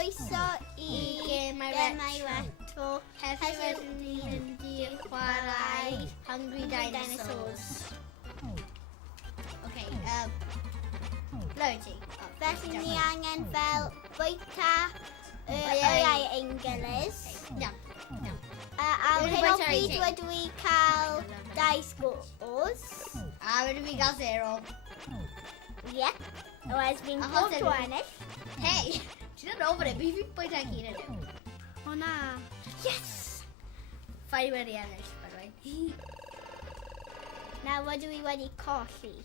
croeso i Gemau Retro. Heddiw ydym ni'n mynd i chwarae Hungry Dinosaurs. Loyalty. Felly ni angen fel bwyta oiau ein gilydd. Ar hyn o bryd rydw i cael 2 scores. A rydw i gael 0. Ie. Oes fi'n pob tro ennill. Hei, ti'n dod over it, fi'n bwyta gyd yn nhw. O na. Yes! Fai wedi ennill, by the way. Na, rydw i wedi colli.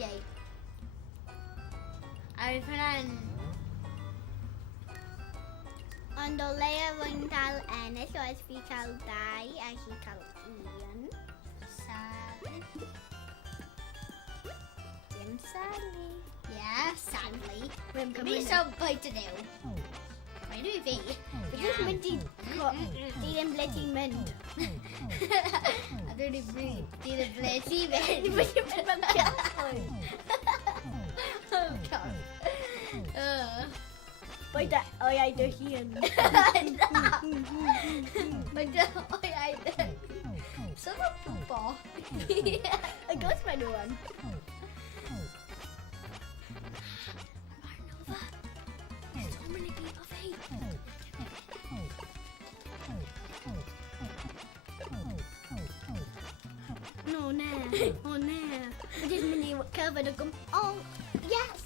Yay. A fydd hwnna'n... Ond o leia rwy'n cael ennill, oes fi cael 2 a chi cael 1. Sadly. Dim sadly. Yeah, sadly. Fi so bwyd yn yw. Mae'n rwy fi. Fi ddim mynd i... Di ddim ble ti'n mynd. A dwi'n di ddim ble ti'n mynd. Fi ddim mynd mewn cael. Oh god. Bwyta oiau dy hun. Na! Bwyta oiau dy hun. Saan ma'n pwpo? Agos ma'n nhw'n. Marnova. There's so many people here. No, na. Oh, na. I just mynd i covered o gym... Oh, yes!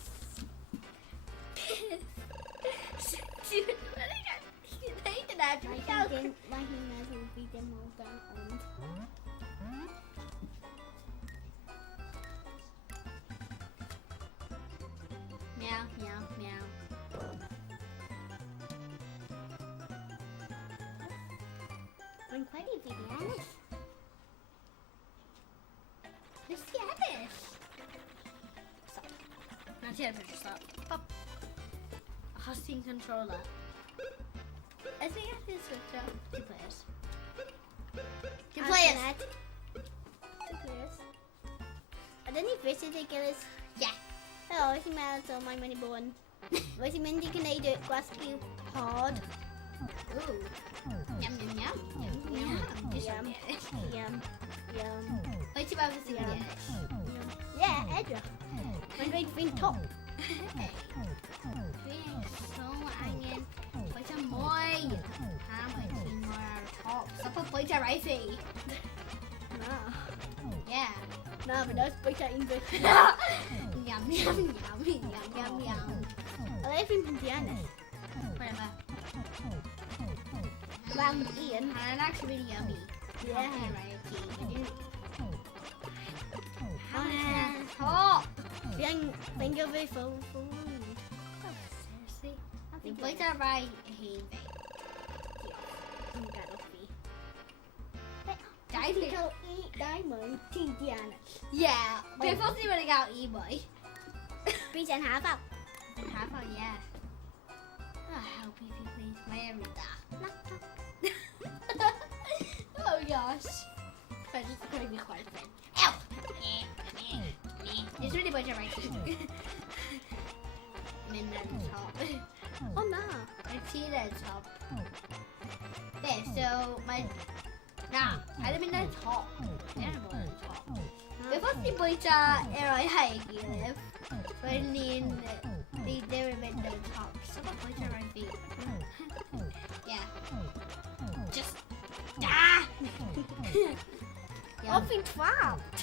Ti'n neud yna, dwi'n cael... Mae hi'n meddwl fi ddim o gan, ond... Miaw, miaw, miaw. Rwy'n credu fi di ennill. Nes ti ennill? Stop. Na ti ennill, stop. Pop. Achos ti'n controller. I think I can switch up 2 players. 2 players! 2 players. A dyn ni visit ei gilydd? Yeah. Helo, wyt ti'n meddwl mae'n mynd i bod yn... Wyt ti'n mynd i gwneud y gwasgu pod? Ooh. Yum, yum, yum. Yum, yum. Yum. Yum. Yum. Wyt ti'n meddwl sy'n ennill? Yeah, edrych. Mae'n dweud fi'n top. Fi'n so angen bwyta mwy. A mae ti'n mor ar y top. Stop o bwyta rai fi. Na. Yeah. Na, fi'n oes bwyta un bwyta. Yum, yum, yum, yum, yum, yum. Ole fi'n pynt i ennill. Whatever. Round 1. And actually really yummy. Yeah. Top! Fi'n gyfer full food. Seriously? Fi'n bwyta rai hyn fi. Diolch. Yn gadw fi. Dau fi cael 2 mwy, ti'n di ennill. Yeah. Beth os ni wedi cael 1 mwy? Bydd yn hafal. Yn hafal, yeah. Oh, help me, please. Mae e'n rydda. Oh gosh. Mae'n just going to be chwerthin. Ew! It's really bwyta rai fi. Mynd yn top. O na. Mae ti'n yn top. There, so mae'n... Na, paid yn mynd yn top. Mae'n bod yn top. Beth os ni'n bwyta eroi hau gilydd, roedd ni'n ddim yn mynd yn top. So mae'n bwyta rai fi. Yeah. Just... Ah! O, fi'n trapped.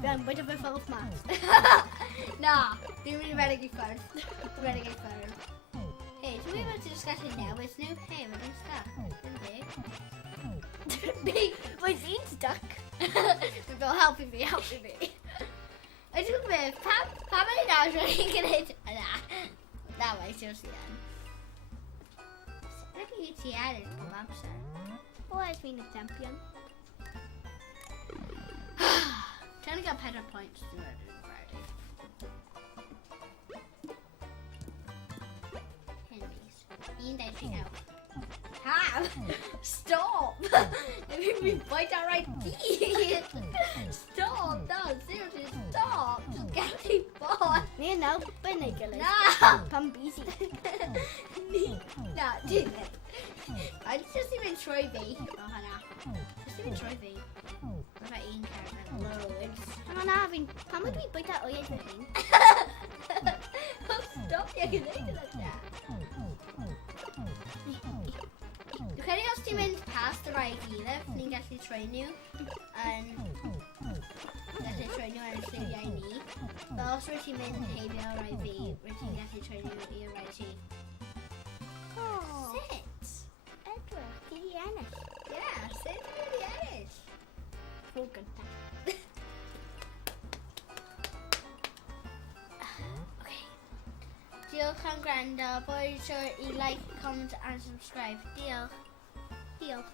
Fi'n bwyta fe ffilf mas. Na, dwi'n mynd i redeg i ffwrdd. Redeg i ffwrdd. Hei, dwi'n mynd i disgussion newid nhw? Hei, mae'n dwi'n stuck. Dwi'n big. Mae'n un stuck. Dwi'n fel, helpu fi. I just gwybod, pa mae'n nawr rwy'n gwneud yna? Na, mae'n seriously yn. Rydych chi ti ennill pob amser? O, eich fi'n y champion. Trying to get 4 points to it Friday. Henry's. Ian Day she out. Have! Stop! Let me bite out right teeth! Stop! No, seriously, stop! Just get me bought! Me now, but I get it. No! I'm busy. Na, ti'n mynd. A jyst ti'n mynd trwy fi. O, hynna. Jyst ti'n mynd trwy fi. Mae fe un cerdded loads. O na, pan mae dwi'n bwyta oed fy hun? Stop, ie, gwneud yn yna. Dwi'n credu os ti'n mynd past y rai gilydd, ni'n gallu troi nhw yn lliwiau ni. Fel os rwy'n ti'n mynd heibio rai fi, rwy'n ti'n gallu troi nhw i'r rai ti. Sut? Edward, ti di ennill. Ie, sut dwi wedi ennill? Fo gyntaf. Diolch am gwrando. Boed siwr i like, comment and subscribe. Diolch. Diolch.